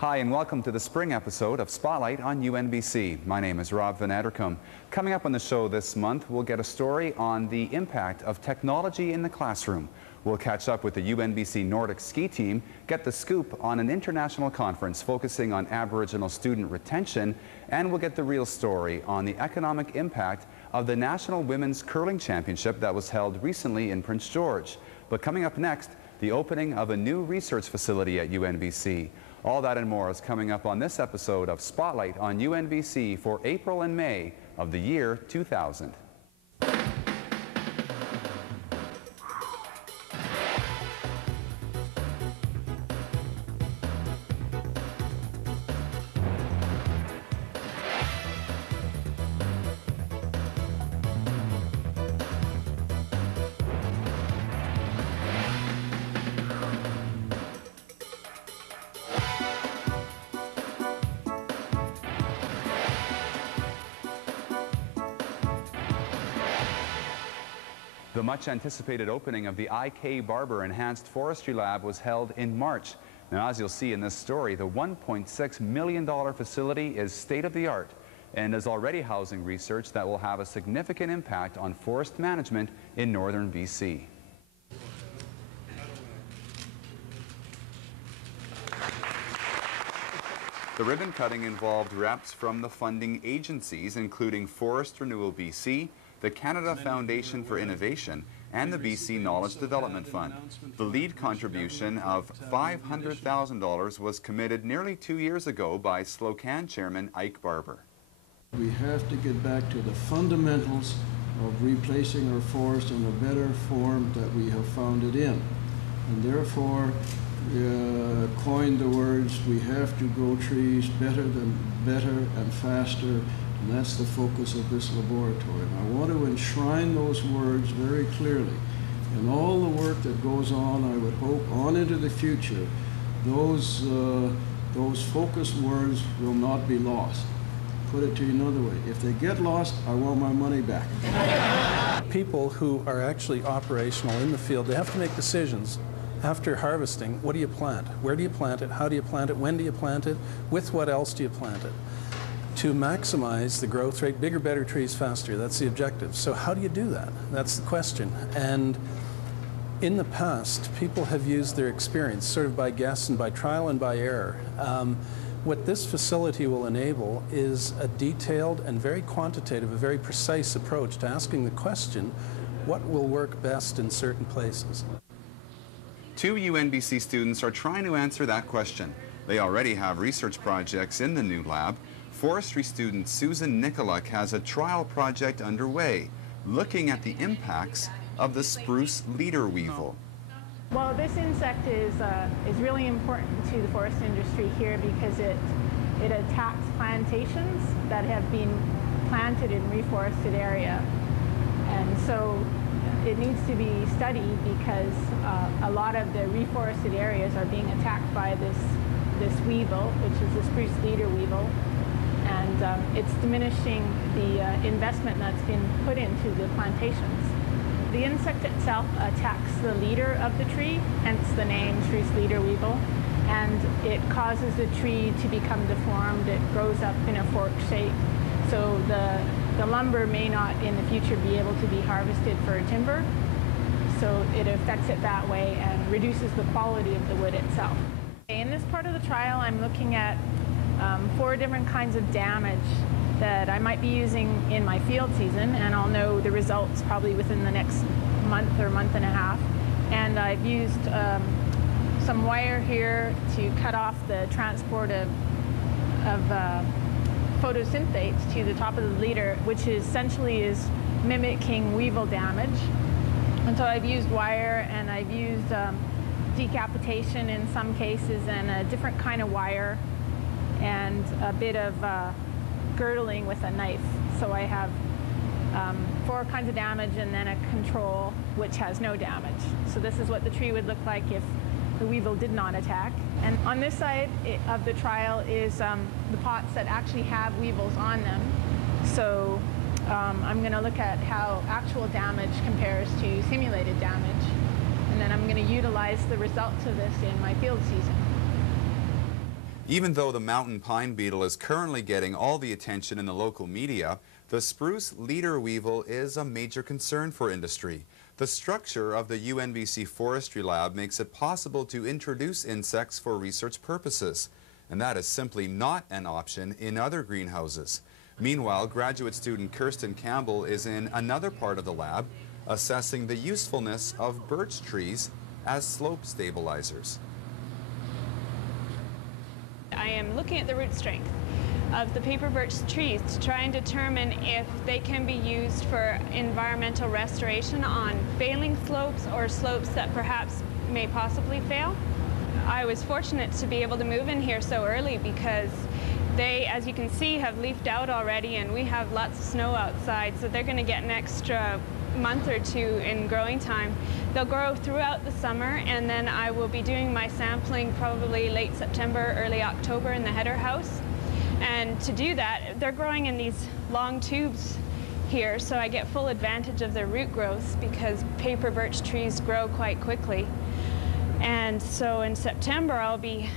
Hi and welcome to the spring episode of Spotlight on UNBC. My name is Rob Van Adderkom. Coming up on the show this month, we'll get a story on the impact of technology in the classroom. We'll catch up with the UNBC Nordic ski team, get the scoop on an international conference focusing on Aboriginal student retention, and we'll get the real story on the economic impact of the National Women's Curling Championship that was held recently in Prince George. But coming up next, the opening of a new research facility at UNBC. All that and more is coming up on this episode of Spotlight on UNBC for April and May of the year 2000. The much anticipated opening of the I.K. Barber Enhanced Forestry Lab was held in March. Now, as you'll see in this story, the $1.6 million facility is state-of-the-art and is already housing research that will have a significant impact on forest management in northern BC. The ribbon cutting involved reps from the funding agencies, including Forest Renewal BC, the Canada Foundation for Innovation, and the BC Knowledge Development Fund. The lead contribution of $500,000 was committed nearly 2 years ago by Slocan Chairman Ike Barber. We have to get back to the fundamentals of replacing our forest in a better form that we have found it in. And therefore, coined the words, we have to grow trees better and faster. And that's the focus of this laboratory. And I want to enshrine those words very clearly. And all the work that goes on, I would hope, on into the future, those focused words will not be lost. Put it to you another way. If they get lost, I want my money back. People who are actually operational in the field, they have to make decisions. After harvesting, what do you plant? Where do you plant it? How do you plant it? When do you plant it? With what else do you plant it? To maximize the growth rate, bigger, better trees faster. That's the objective. So how do you do that? That's the question. And in the past, people have used their experience sort of by guess and by trial and by error. What this facility will enable is a detailed and very quantitative, a very precise approach to asking the question, what will work best in certain places? 2 UNBC students are trying to answer that question. They already have research projects in the new lab. Forestry student Susan Nicolak has a trial project underway, looking at the impacts of the spruce leader weevil. Well, this insect is really important to the forest industry here because it attacks plantations that have been planted in reforested area. And so it needs to be studied because a lot of the reforested areas are being attacked by this weevil, which is the spruce leader weevil. And it's diminishing the investment that's been put into the plantations. The insect itself attacks the leader of the tree, hence the name spruce leader weevil, and it causes the tree to become deformed. It grows up in a forked shape, so the lumber may not in the future be able to be harvested for timber, so it affects it that way and reduces the quality of the wood itself. In this part of the trial, I'm looking at 4 different kinds of damage that I might be using in my field season, and I'll know the results probably within the next month or month and a half. And I've used some wire here to cut off the transport of photosynthates to the top of the leader, which essentially is mimicking weevil damage. And so I've used wire, and I've used decapitation in some cases, and a different kind of wire, and a bit of girdling with a knife. So I have 4 kinds of damage and then a control which has no damage. So this is what the tree would look like if the weevil did not attack. And on this side of the trial is the pots that actually have weevils on them. So I'm going to look at how actual damage compares to simulated damage. And then I'm going to utilize the results of this in my field season. Even though the mountain pine beetle is currently getting all the attention in the local media, the spruce leader weevil is a major concern for industry. The structure of the UNBC Forestry Lab makes it possible to introduce insects for research purposes, and that is simply not an option in other greenhouses. Meanwhile, graduate student Kirsten Campbell is in another part of the lab, assessing the usefulness of birch trees as slope stabilizers. I am looking at the root strength of the paper birch trees to try and determine if they can be used for environmental restoration on failing slopes or slopes that perhaps may possibly fail. I was fortunate to be able to move in here so early because they, as you can see, have leafed out already, and we have lots of snow outside, so they're going to get an extra month or two in growing time. They'll grow throughout the summer, and then I will be doing my sampling probably late September, early October in the header house. And to do that, they're growing in these long tubes here, so I get full advantage of their root growth because paper birch trees grow quite quickly. And so in September, I'll be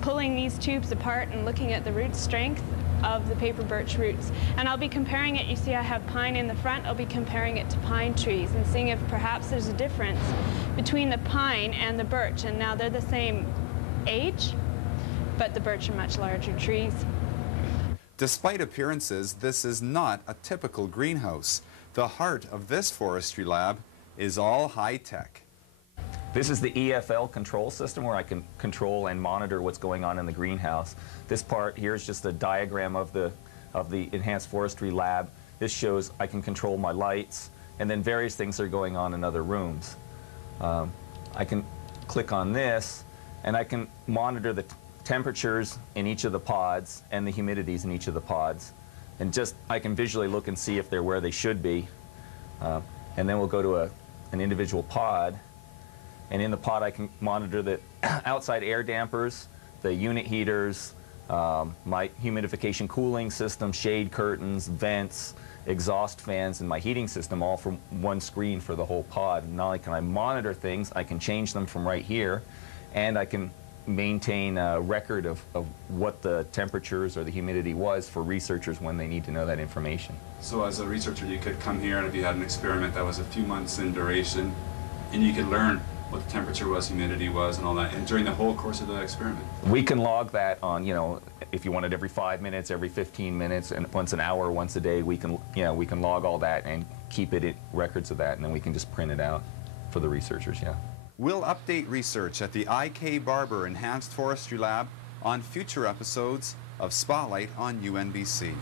pulling these tubes apart and looking at the root strength of the paper birch roots. And I'll be comparing it. You see I have pine in the front. I'll be comparing it to pine trees and seeing if perhaps there's a difference between the pine and the birch. And now they're the same age, but the birch are much larger trees. Despite appearances, this is not a typical greenhouse. The heart of this forestry lab is all high-tech. This is the EFL control system where I can control and monitor what's going on in the greenhouse. This part here is just a diagram of the enhanced forestry lab. This shows I can control my lights, and then various things are going on in other rooms. I can click on this, and I can monitor the temperatures in each of the pods and the humidities in each of the pods. And just, I can visually look and see if they're where they should be. And then we'll go to an individual pod. And in the pod, I can monitor the outside air dampers, the unit heaters, my humidification cooling system, shade curtains, vents, exhaust fans, and my heating system all from one screen for the whole pod. Not only can I monitor things, I can change them from right here, and I can maintain a record of what the temperatures or the humidity was for researchers when they need to know that information. So as a researcher, you could come here, and if you had an experiment that was a few months in duration, and you could learn what the temperature was, humidity was, and all that, and during the whole course of the experiment. We can log that on, you know, if you want it every 5 minutes, every 15 minutes, and once an hour, once a day, we can log all that and keep it in records of that, and then we can just print it out for the researchers, yeah. We'll update research at the I.K. Barber Enhanced Forestry Lab on future episodes of Spotlight on UNBC.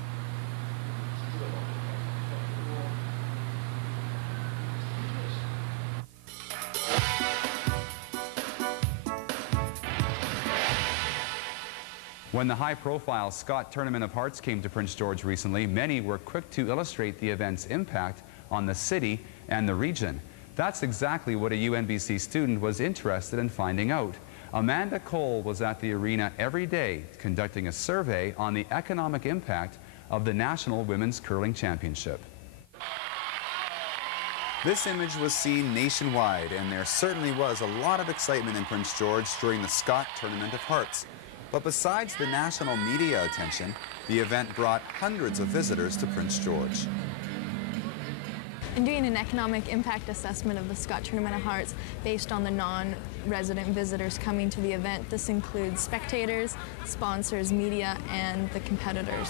When the high-profile Scott Tournament of Hearts came to Prince George recently, many were quick to illustrate the event's impact on the city and the region. That's exactly what a UNBC student was interested in finding out. Amanda Cole was at the arena every day conducting a survey on the economic impact of the National Women's Curling Championship. This image was seen nationwide, and there certainly was a lot of excitement in Prince George during the Scott Tournament of Hearts. But besides the national media attention, the event brought hundreds of visitors to Prince George. I'm doing an economic impact assessment of the Scott Tournament of Hearts based on the non-resident visitors coming to the event. This includes spectators, sponsors, media, and the competitors.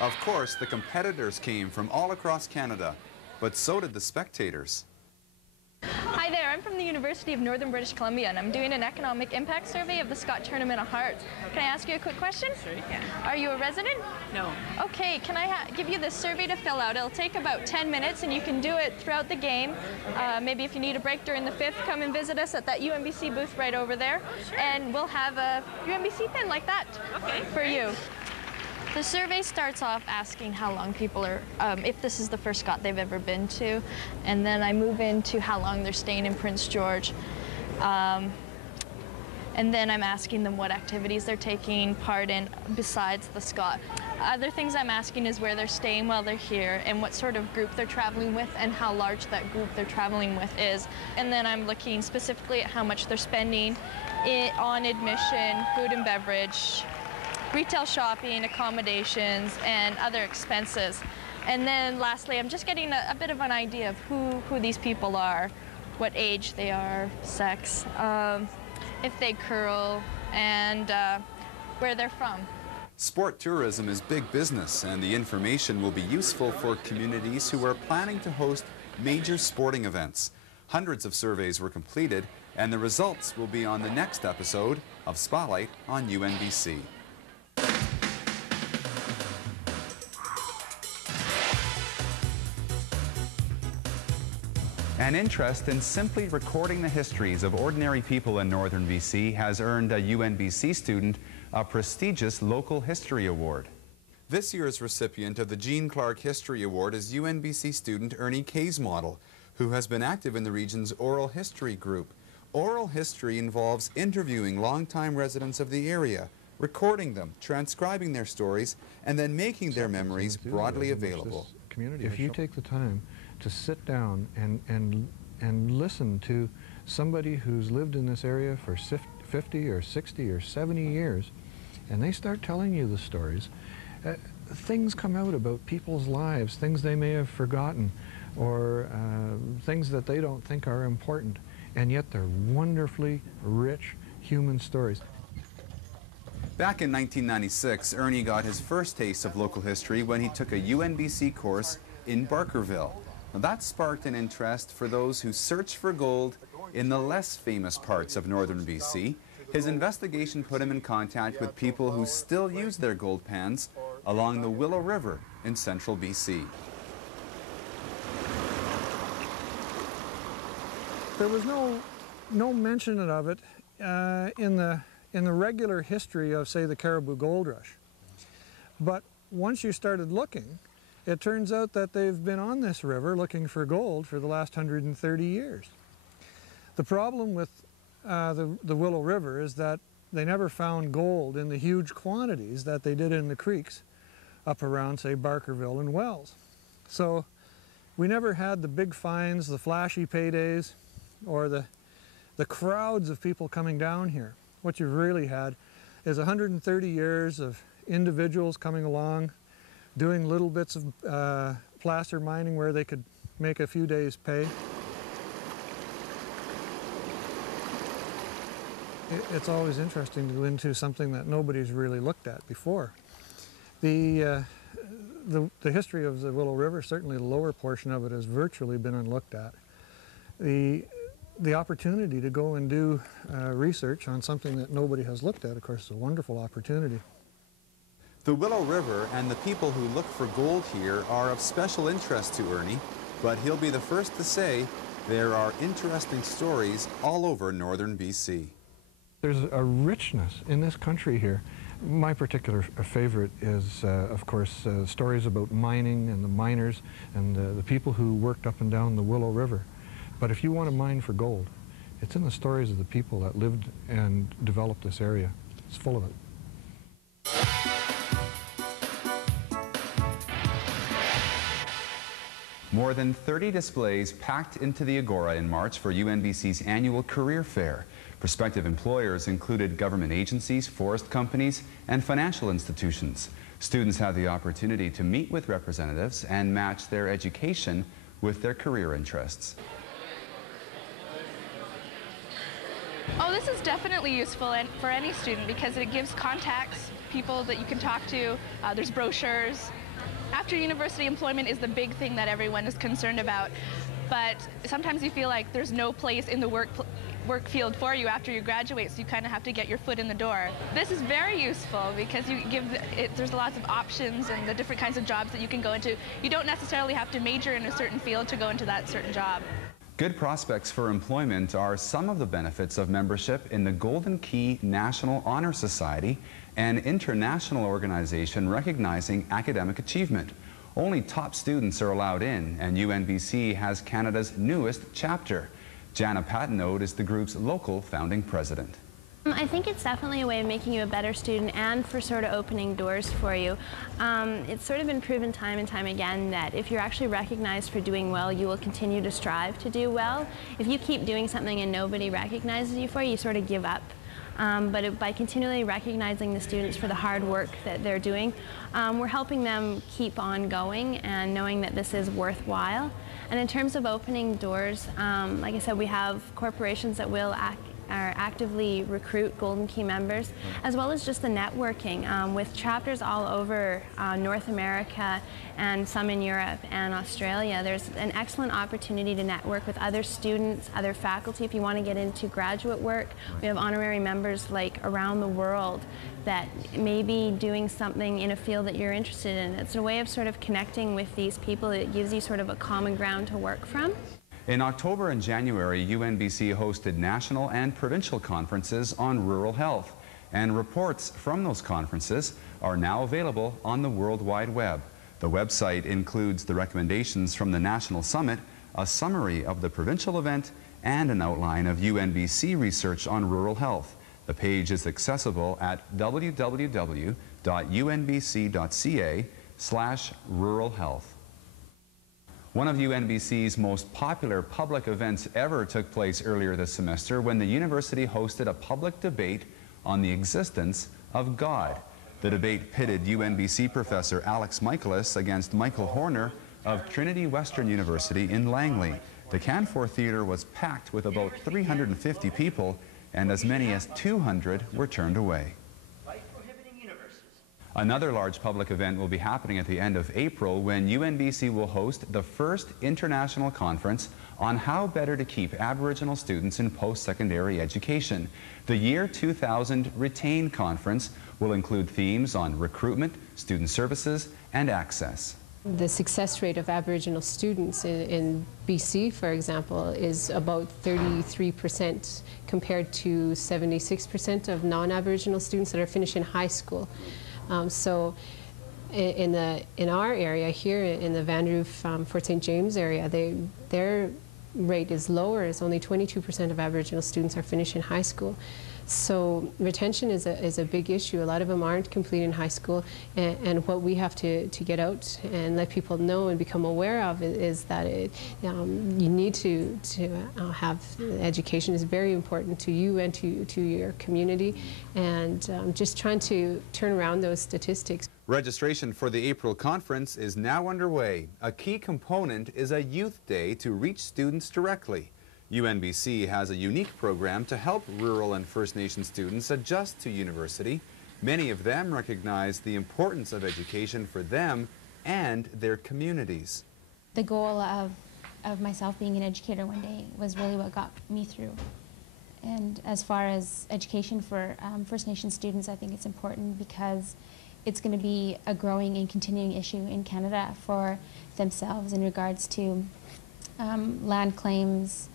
Of course, the competitors came from all across Canada, but so did the spectators. Hi there, I'm from the University of Northern British Columbia, and I'm doing an economic impact survey of the Scott Tournament of Hearts. Can I ask you a quick question? Sure you can. Are you a resident? No. Okay, can I give you this survey to fill out? It'll take about 10 minutes, and you can do it throughout the game. Maybe if you need a break during the fifth, come and visit us at that UNBC booth right over there. Sure. And we'll have a UNBC pin like that for you. The survey starts off asking how long people are, if this is the first Scott they've ever been to, and then I move into how long they're staying in Prince George. And then I'm asking them what activities they're taking part in besides the Scott. Other things I'm asking is where they're staying while they're here and what sort of group they're traveling with and how large that group they're traveling with is. And then I'm looking specifically at how much they're spending on admission, food and beverage, retail shopping, accommodations, and other expenses. And then lastly, I'm just getting a bit of an idea of who these people are, what age they are, sex, if they curl, and where they're from. Sport tourism is big business, and the information will be useful for communities who are planning to host major sporting events. Hundreds of surveys were completed, and the results will be on the next episode of Spotlight on UNBC. An interest in simply recording the histories of ordinary people in northern BC has earned a UNBC student a prestigious Local History Award. This year's recipient of the Jean Clark History Award is UNBC student Ernie Kaysmodel, who has been active in the region's oral history group. Oral history involves interviewing longtime residents of the area, recording them, transcribing their stories, and then making their memories broadly available. If you take the time to sit down and listen to somebody who's lived in this area for 50 or 60 or 70 years, and they start telling you the stories, things come out about people's lives, things they may have forgotten, or things that they don't think are important, and yet they're wonderfully rich human stories. Back in 1996, Ernie got his first taste of local history when he took a UNBC course in Barkerville. Now, that sparked an interest for those who search for gold in the less famous parts of northern BC. His investigation put him in contact with people who still use their gold pans along the Willow River in central BC. There was no mention of it in the regular history of, say, the Caribou Gold Rush. But once you started looking, it turns out that they've been on this river looking for gold for the last 130 years. The problem with the Willow River is that they never found gold in the huge quantities that they did in the creeks up around, say, Barkerville and Wells. So we never had the big finds, the flashy paydays, or the crowds of people coming down here. What you've really had is 130 years of individuals coming along, doing little bits of placer mining where they could make a few days' pay. It's always interesting to go into something that nobody's really looked at before. The history of the Willow River, certainly the lower portion of it, has virtually been unlooked at. The opportunity to go and do research on something that nobody has looked at, of course, is a wonderful opportunity. The Willow River and the people who look for gold here are of special interest to Ernie, but he'll be the first to say there are interesting stories all over northern BC. There's a richness in this country here. My particular favorite is, of course, stories about mining and the miners and the people who worked up and down the Willow River. But if you want to mine for gold, it's in the stories of the people that lived and developed this area. It's full of it. More than 30 displays packed into the Agora in March for UNBC's annual career fair. Prospective employers included government agencies, forest companies, and financial institutions. Students have the opportunity to meet with representatives and match their education with their career interests. Oh, this is definitely useful for any student because it gives contacts, people that you can talk to. There's brochures. After university, employment is the big thing that everyone is concerned about, but sometimes you feel like there's no place in the work field for you after you graduate, so you kind of have to get your foot in the door. This is very useful because there's lots of options and the different kinds of jobs that you can go into. You don't necessarily have to major in a certain field to go into that certain job. Good prospects for employment are some of the benefits of membership in the Golden Key National Honor Society, an international organization recognizing academic achievement. Only top students are allowed in, and UNBC has Canada's newest chapter. Jana Patenaude is the group's local founding president. I think it's definitely a way of making you a better student and for sort of opening doors for you. It's sort of been proven time and time again that if you're actually recognized for doing well, you will continue to strive to do well. If you keep doing something and nobody recognizes you for it, you sort of give up. By continually recognizing the students for the hard work that they're doing, we're helping them keep on going and knowing that this is worthwhile. And in terms of opening doors, like I said, we have corporations that will actively recruit Golden Key members, as well as just the networking with chapters all over North America and some in Europe and Australia. There's an excellent opportunity to network with other students, other faculty. If you want to get into graduate work, we have honorary members like around the world that may be doing something in a field that you're interested in. It's a way of sort of connecting with these people. It gives you sort of a common ground to work from. In October and January, UNBC hosted national and provincial conferences on rural health, and reports from those conferences are now available on the World Wide Web. The website includes the recommendations from the National Summit, a summary of the provincial event, and an outline of UNBC research on rural health. The page is accessible at www.unbc.ca/ruralhealth. One of UNBC's most popular public events ever took place earlier this semester when the university hosted a public debate on the existence of God. The debate pitted UNBC professor Alex Michaelis against Michael Horner of Trinity Western University in Langley. The Canfor Theatre was packed with about 350 people, and as many as 200 were turned away. Another large public event will be happening at the end of April when UNBC will host the first international conference on how better to keep Aboriginal students in post-secondary education. The Year 2000 Retain Conference will include themes on recruitment, student services, and access. The success rate of Aboriginal students in BC, for example, is about 33% compared to 76% of non-Aboriginal students that are finishing high school. So in our area here in the Vanderhoof, Fort St. James area, their rate is lower. It's only 22% of Aboriginal students are finishing high school. So retention is a big issue. A lot of them aren't completing high school, and what we have to get out and let people know and become aware of is that you need to have education is very important to you and to your community, and just trying to turn around those statistics. Registration for the April conference is now underway. A key component is a youth day to reach students directly. UNBC has a unique program to help rural and First Nation students adjust to university. Many of them recognize the importance of education for them and their communities. The goal of myself being an educator one day was really what got me through. And as far as education for First Nation students, I think it's important because it's going to be a growing and continuing issue in Canada for themselves in regards to land claims,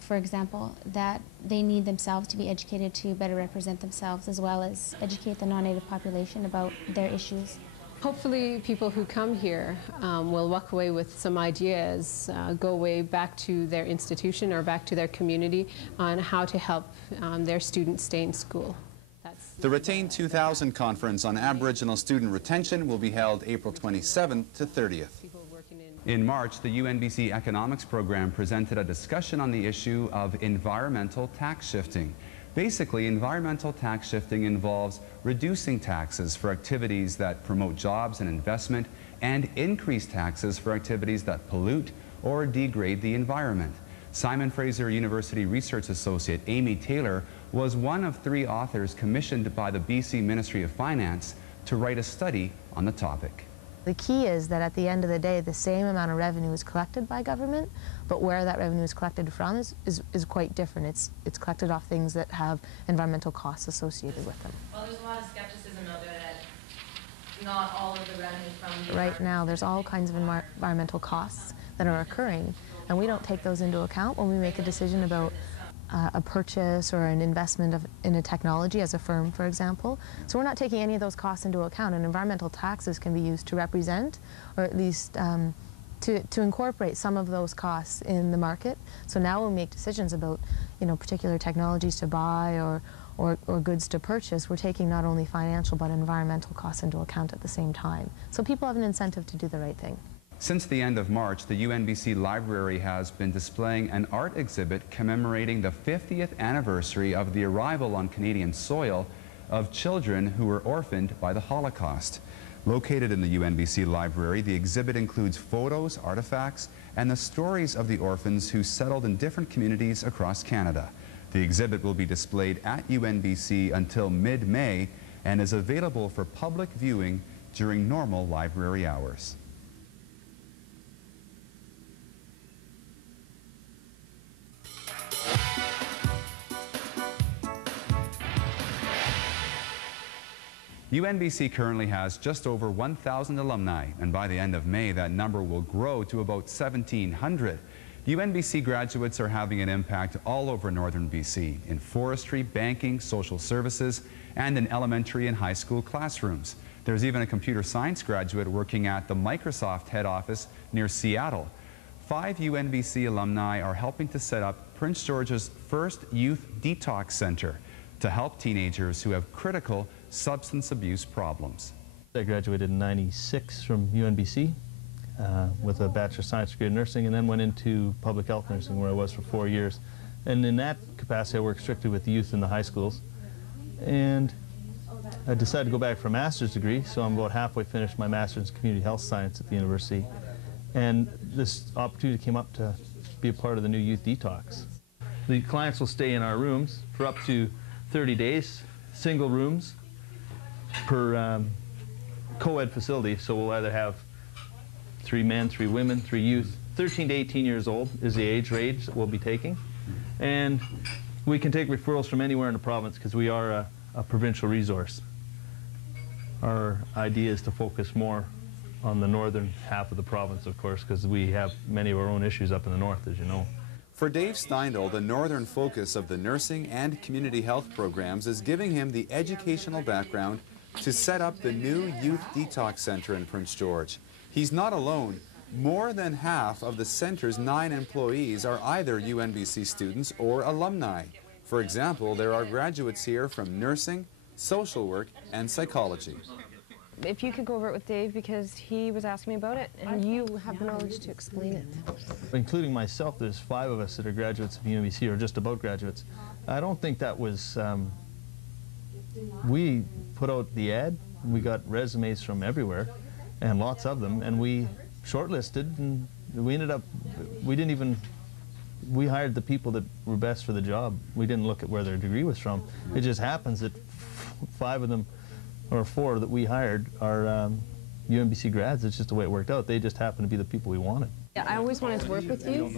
for example, that they need themselves to be educated to better represent themselves as well as educate the non-Native population about their issues. Hopefully people who come here will walk away with some ideas, go away back to their institution or back to their community on how to help their students stay in school. The Retain 2000 Conference on Aboriginal Student Retention will be held April 27th to 30th. In March, the UNBC Economics program presented a discussion on the issue of environmental tax shifting. Basically, environmental tax shifting involves reducing taxes for activities that promote jobs and investment and increase taxes for activities that pollute or degrade the environment. Simon Fraser University Research Associate Amy Taylor was one of 3 authors commissioned by the BC Ministry of Finance to write a study on the topic. The key is that at the end of the day, the same amount of revenue is collected by government, but where that revenue is collected from is quite different. It's collected off things that have environmental costs associated with them. Well, there's a lot of skepticism out there that not all of the revenue from Right now, there's all kinds of environmental costs that are occurring, and we don't take those into account when we make a decision about a purchase or an investment in a technology as a firm, for example. So we're not taking any of those costs into account, and environmental taxes can be used to represent, or at least to incorporate some of those costs in the market. So now we'll make decisions about, particular technologies to buy or goods to purchase, we're taking not only financial but environmental costs into account at the same time. So people have an incentive to do the right thing. Since the end of March, the UNBC Library has been displaying an art exhibit commemorating the 50th anniversary of the arrival on Canadian soil of children who were orphaned by the Holocaust. Located in the UNBC Library, the exhibit includes photos, artifacts, and the stories of the orphans who settled in different communities across Canada. The exhibit will be displayed at UNBC until mid-May and is available for public viewing during normal library hours. UNBC currently has just over 1,000 alumni, and by the end of May, that number will grow to about 1,700. UNBC graduates are having an impact all over northern BC in forestry, banking, social services, and in elementary and high school classrooms. There's even a computer science graduate working at the Microsoft head office near Seattle. 5 UNBC alumni are helping to set up Prince George's first youth detox center to help teenagers who have critical substance abuse problems. I graduated in '96 from UNBC with a Bachelor of Science degree in nursing, and then went into public health nursing where I was for 4 years. And in that capacity I worked strictly with youth in the high schools. And I decided to go back for a master's degree, so I'm about halfway finished my master's in community health science at the university. And this opportunity came up to be a part of the new youth detox. The clients will stay in our rooms for up to 30 days, single rooms per co-ed facility, so we'll either have 3 men, 3 women, 3 youth. 13 to 18 years old is the age range that we'll be taking. And we can take referrals from anywhere in the province because we are a provincial resource. Our idea is to focus more on the northern half of the province, of course, because we have many of our own issues up in the north, as you know. For Dave Steindl, the northern focus of the nursing and community health programs is giving him the educational background to set up the new Youth Detox Center in Prince George. He's not alone. More than half of the center's 9 employees are either UNBC students or alumni. For example, there are graduates here from nursing, social work, and psychology. If you could go over it with Dave, because he was asking me about it, and you have the knowledge to explain it. Including myself, there's 5 of us that are graduates of UNBC, or just about graduates. I don't think that was, we put out the ad, we got resumes from everywhere, and lots of them, and we shortlisted, and we ended up, we hired the people that were best for the job. We didn't look at where their degree was from. It just happens that 5 of them, or 4 that we hired, are UNBC grads. It's just the way it worked out. They just happened to be the people we wanted. Yeah, I always wanted to work with you,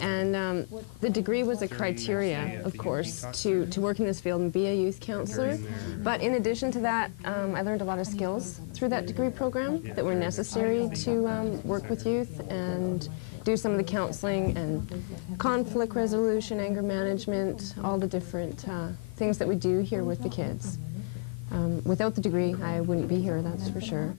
and the degree was a criteria, of course, to work in this field and be a youth counselor. But in addition to that, I learned a lot of skills through that degree program that were necessary to work with youth and do some of the counseling and conflict resolution, anger management, all the different things that we do here with the kids. Without the degree, I wouldn't be here, that's for sure.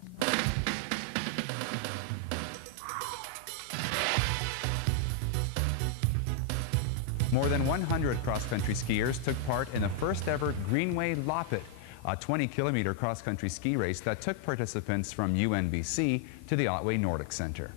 More than 100 cross-country skiers took part in the first ever Greenway Loppet, a 20-kilometer cross-country ski race that took participants from UNBC to the Otway Nordic Center.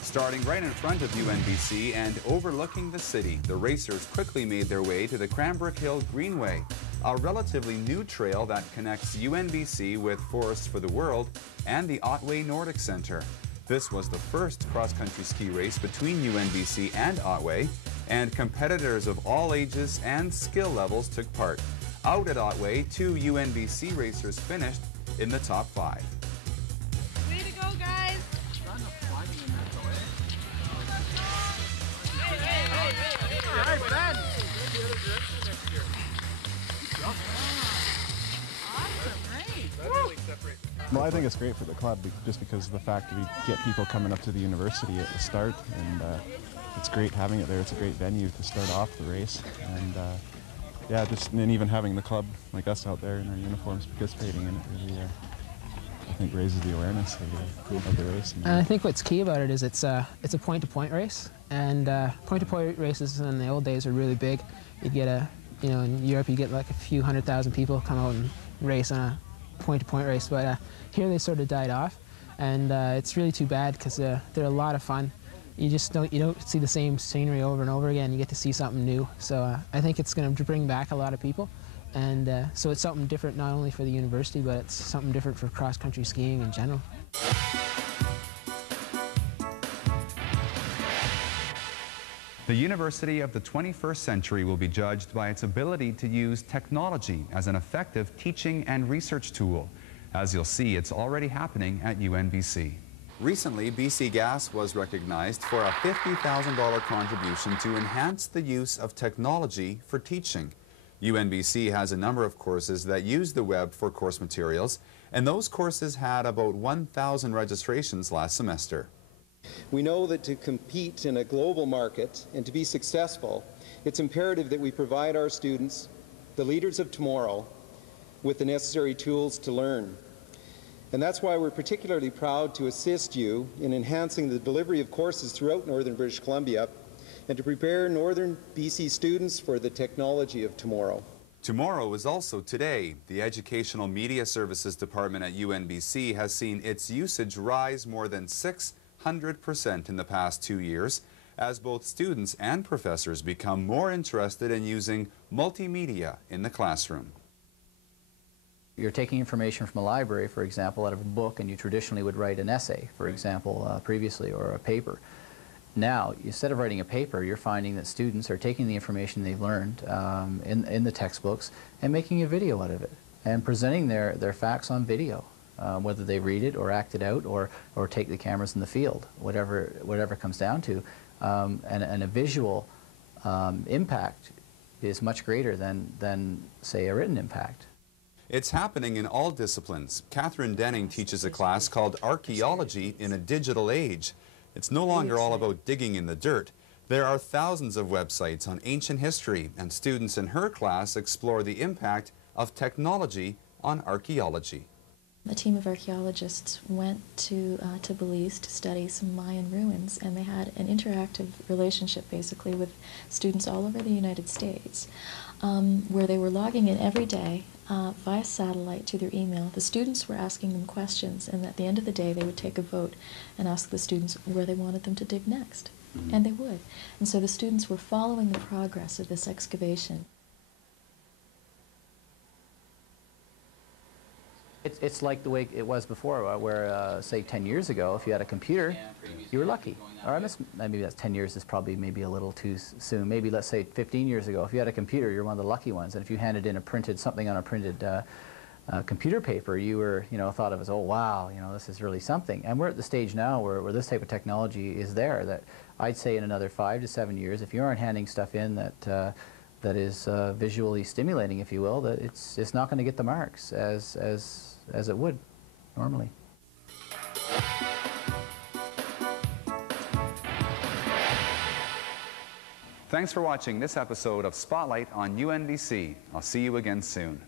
Starting right in front of UNBC and overlooking the city, the racers quickly made their way to the Cranbrook Hill Greenway, a relatively new trail that connects UNBC with Forests for the World and the Otway Nordic Center. This was the first cross-country ski race between UNBC and Otway, and competitors of all ages and skill levels took part. Out at Otway, 2 UNBC racers finished in the top 5. Way to go, guys! Well, I think it's great for the club just because of the fact that we get people coming up to the university at the start, and it's great having it there. It's a great venue to start off the race, and yeah, and even having the club like us out there in our uniforms participating in it really I think raises the awareness of the race. And I think what's key about it is it's a point-to-point race, and point-to-point races in the old days are really big. You'd get in Europe you get like a few 100,000 people come out and race on a point-to-point race, but here they sort of died off, and it's really too bad because they're a lot of fun. You don't see the same scenery over and over again. You get to see something new. So I think it's going to bring back a lot of people. And so it's something different not only for the university, but it's something different for cross-country skiing in general. The University of the 21st century will be judged by its ability to use technology as an effective teaching and research tool. As you'll see, it's already happening at UNBC. Recently, BC Gas was recognized for a $50,000 contribution to enhance the use of technology for teaching. UNBC has a number of courses that use the web for course materials, and those courses had about 1,000 registrations last semester. We know that to compete in a global market and to be successful, it's imperative that we provide our students, the leaders of tomorrow, with the necessary tools to learn. And that's why we're particularly proud to assist you in enhancing the delivery of courses throughout Northern British Columbia and to prepare Northern BC students for the technology of tomorrow. Tomorrow is also today. The Educational Media Services Department at UNBC has seen its usage rise more than 600% in the past 2 years, as both students and professors become more interested in using multimedia in the classroom. You're taking information from a library, for example, out of a book, and you traditionally would write an essay, for example, previously, or a paper. Now, instead of writing a paper, you're finding that students are taking the information they've learned in the textbooks and making a video out of it and presenting their facts on video, whether they read it or act it out or take the cameras in the field, whatever it comes down to. And a visual impact is much greater than, say, a written impact. It's happening in all disciplines. Catherine Denning teaches a class called Archaeology in a Digital Age. It's no longer all about digging in the dirt. There are thousands of websites on ancient history, and students in her class explore the impact of technology on archaeology. A team of archaeologists went to Belize to study some Mayan ruins, and they had an interactive relationship basically with students all over the United States, where they were logging in every day via satellite to their email. The students were asking them questions, and at the end of the day they would take a vote and ask the students where they wanted them to dig next. And they would. And so the students were following the progress of this excavation. It's like the way it was before, where, say, 10 years ago, if you had a computer, you were lucky. Or maybe that's 10 years is probably maybe a little too soon. Maybe, let's say, 15 years ago, if you had a computer, you're one of the lucky ones. And if you handed in something on a printed computer paper, you were, thought of as, oh, wow, this is really something. And we're at the stage now where this type of technology is there, that I'd say in another 5 to 7 years, if you aren't handing stuff in that is visually stimulating, if you will, that it's not going to get the marks as it would normally. Thanks for watching this episode of Spotlight on UNBC. I'll see you again soon.